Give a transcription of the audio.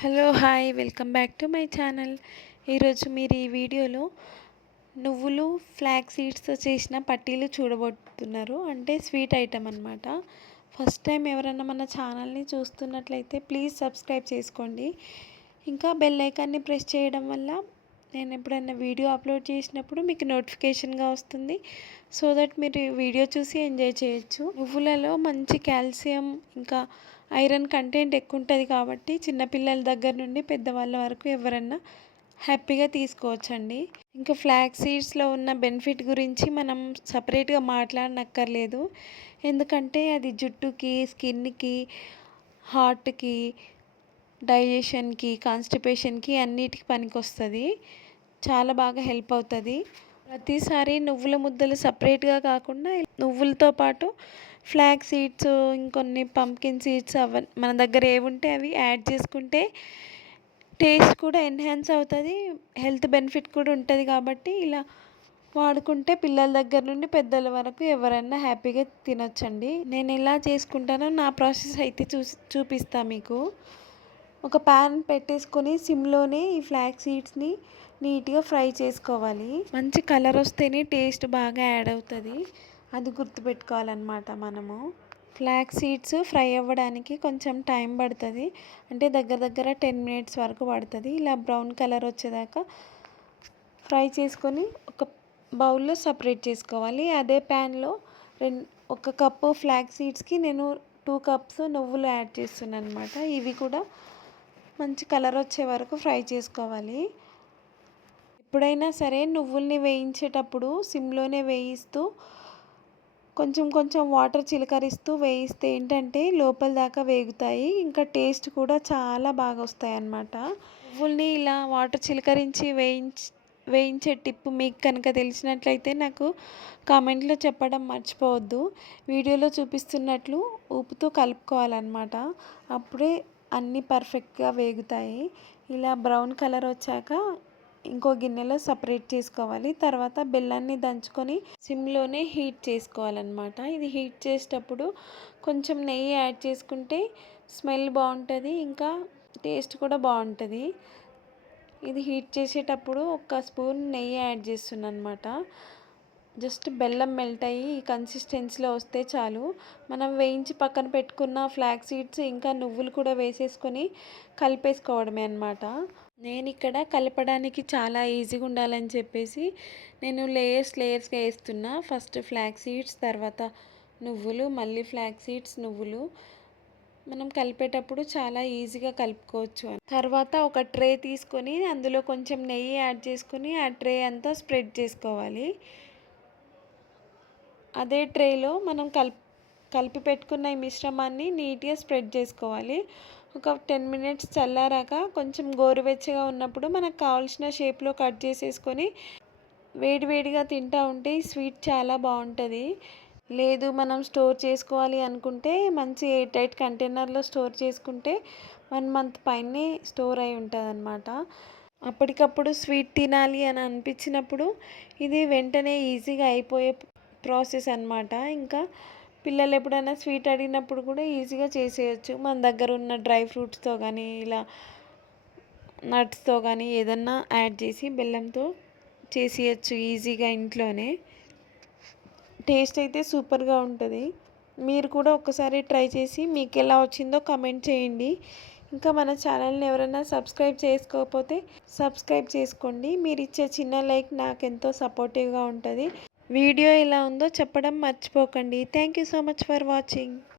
Hello hi welcome back to my channel. ఈరోజు మీరు ఈ వీడియోలో నువ్వులు ఫ్లాక్ సీడ్స్తో చేసిన పట్టీలు చూడబోతున్నారు. అంటే స్వీట్ ఐటమ్ అనమాట ఫస్ట్ టైం ఎవరైనా మన ఛానల్ని చూస్తున్నట్లయితే ప్లీజ్ సబ్స్క్రైబ్ చేసుకోండి. ఇంకా బెల్ ఐకాన్ని ప్రెస్ చేయడం వల్ల నేను ఎప్పుడైనా వీడియో అప్లోడ్ చేసినప్పుడు మీకు నోటిఫికేషన్గా వస్తుంది. సో దట్ మీరు వీడియో చూసి ఎంజాయ్ చేయొచ్చు. నువ్వులలో మంచి కాల్షియం ఇంకా ఐరన్ కంటెంట్ ఎక్కువ ఉంటుంది కాబట్టి చిన్నపిల్లల దగ్గర నుండి పెద్దవాళ్ళ వరకు ఎవరన్నా హ్యాపీగా తీసుకోవచ్చండి. ఇంకా ఫ్లాగ్ సీడ్స్లో ఉన్న బెనిఫిట్ గురించి మనం సపరేట్గా మాట్లాడనక్కర్లేదు. ఎందుకంటే అది జుట్టుకి స్కిన్కి హార్ట్కి డైజెషన్కి కాన్స్టిపేషన్కి అన్నిటికి పనికొస్తుంది. చాలా బాగా హెల్ప్ అవుతుంది. ప్రతిసారి నువ్వుల ముద్దలు సపరేట్గా కాకుండా నువ్వులతో పాటు ఫ్లాగ్ సీడ్స్ ఇంకొన్ని పంకిన్ సీడ్స్ అవ మన దగ్గర ఏముంటే అవి యాడ్ చేసుకుంటే టేస్ట్ కూడా ఎన్హాన్స్ అవుతుంది హెల్త్ బెనిఫిట్ కూడా ఉంటుంది కాబట్టి ఇలా వాడుకుంటే పిల్లల దగ్గర నుండి పెద్దల వరకు ఎవరైనా హ్యాపీగా తినొచ్చండి. నేను ఎలా చేసుకుంటానో నా ప్రాసెస్ అయితే చూసి చూపిస్తాను మీకు. ఒక ప్యాన్ పెట్టేసుకొని సిమ్లోనే ఈ ఫ్లాక్ సీడ్స్ని నీట్గా ఫ్రై చేసుకోవాలి. మంచి కలర్ వస్తేనే టేస్ట్ బాగా యాడ్ అవుతుంది. అది గుర్తుపెట్టుకోవాలన్నమాట మనము. ఫ్లాక్ సీడ్స్ ఫ్రై అవ్వడానికి కొంచెం టైం పడుతుంది. అంటే దగ్గర దగ్గర టెన్ మినిట్స్ వరకు పడుతుంది. ఇలా బ్రౌన్ కలర్ వచ్చేదాకా ఫ్రై చేసుకొని ఒక బౌల్లో సపరేట్ చేసుకోవాలి. అదే ప్యాన్లో రెండు ఒక కప్పు ఫ్లాక్ సీడ్స్కి నేను టూ కప్స్ నువ్వులు యాడ్ చేస్తున్నాను అనమాట ఇవి కూడా మంచి కలర్ వచ్చే వరకు ఫ్రై చేసుకోవాలి. ఎప్పుడైనా సరే నువ్వుల్ని వేయించేటప్పుడు సిమ్లోనే వేయిస్తూ కొంచెం కొంచెం వాటర్ చిలకరిస్తూ వేయిస్తే ఏంటంటే లోపల దాకా వేగుతాయి. ఇంకా టేస్ట్ కూడా చాలా బాగా వస్తాయి అన్నమాట పువ్వుల్ని ఇలా వాటర్ చిలకరించి వేయించి వేయించే టిప్ మీకు కనుక తెలిసినట్లయితే నాకు కామెంట్లో చెప్పడం మర్చిపోవద్దు. వీడియోలో చూపిస్తున్నట్లు ఉప్పుతో కలుపుకోవాలన్నమాట. అప్పుడే అన్నీ పర్ఫెక్ట్గా వేగుతాయి. ఇలా బ్రౌన్ కలర్ వచ్చాక ఇంకో గిన్నెలో సపరేట్ చేసుకోవాలి. తర్వాత బెల్లాన్ని దంచుకొని సిమ్లోనే హీట్ చేసుకోవాలన్నమాట. ఇది హీట్ చేసేటప్పుడు కొంచెం నెయ్యి యాడ్ చేసుకుంటే స్మెల్ బాగుంటుంది ఇంకా టేస్ట్ కూడా బాగుంటుంది. ఇది హీట్ చేసేటప్పుడు ఒక స్పూన్ నెయ్యి యాడ్ చేస్తున్నాను అనమాట జస్ట్ బెల్లం మెల్ట్ అయ్యి ఈ కన్సిస్టెన్సీలో వస్తే చాలు. మనం వేయించి పక్కన పెట్టుకున్న ఫ్లాక్ సీడ్స్ ఇంకా నువ్వులు కూడా వేసేసుకొని కలిపేసుకోవడమే అనమాట నేను ఇక్కడ కలపడానికి చాలా ఈజీగా ఉండాలని చెప్పేసి నేను లేయర్స్ లేయర్స్గా వేస్తున్నా. ఫస్ట్ ఫ్లాక్ సీడ్స్ తర్వాత నువ్వులు మళ్ళీ ఫ్లాక్ సీడ్స్ నువ్వులు. మనం కలిపేటప్పుడు చాలా ఈజీగా కలుపుకోవచ్చు తర్వాత ఒక ట్రే తీసుకొని అందులో కొంచెం నెయ్యి యాడ్ చేసుకొని ఆ ట్రే అంతా స్ప్రెడ్ చేసుకోవాలి. అదే ట్రేలో మనం కల్ కలిపి పెట్టుకున్న ఈ మిశ్రమాన్ని నీట్గా స్ప్రెడ్ చేసుకోవాలి. ఒక టెన్ మినిట్స్ చల్లారాక కొంచెం గోరువెచ్చగా ఉన్నప్పుడు మనకు కావాల్సిన షేప్లో కట్ చేసేసుకొని వేడివేడిగా తింటూ ఉంటే స్వీట్ చాలా బాగుంటుంది. లేదు మనం స్టోర్ చేసుకోవాలి అనుకుంటే మంచి ఎయిర్ టైట్ కంటైనర్లో స్టోర్ చేసుకుంటే వన్ మంత్ పైనే స్టోర్ అయి ఉంటుంది అనమాట అప్పటికప్పుడు స్వీట్ తినాలి అని అనిపించినప్పుడు ఇది వెంటనే ఈజీగా అయిపోయే ప్రాసెస్ అనమాట ఇంకా పిల్లలు ఎప్పుడైనా స్వీట్ అడిగినప్పుడు కూడా ఈజీగా చేసేయచ్చు. మన దగ్గర ఉన్న డ్రై ఫ్రూట్స్తో కానీ ఇలా నట్స్తో కానీ ఏదన్నా యాడ్ చేసి బెల్లంతో చేసేయచ్చు ఈజీగా ఇంట్లోనే. టేస్ట్ అయితే సూపర్గా ఉంటుంది. మీరు కూడా ఒకసారి ట్రై చేసి మీకు ఎలా వచ్చిందో కమెంట్ చేయండి. ఇంకా మన ఛానల్ని ఎవరైనా సబ్స్క్రైబ్ చేసుకోకపోతే సబ్స్క్రైబ్ చేసుకోండి. మీరు ఇచ్చే చిన్న లైక్ నాకు ఎంతో సపోర్టివ్గా ఉంటుంది. వీడియో ఎలా ఉందో చెప్పడం మర్చిపోకండి. Thank you so much for watching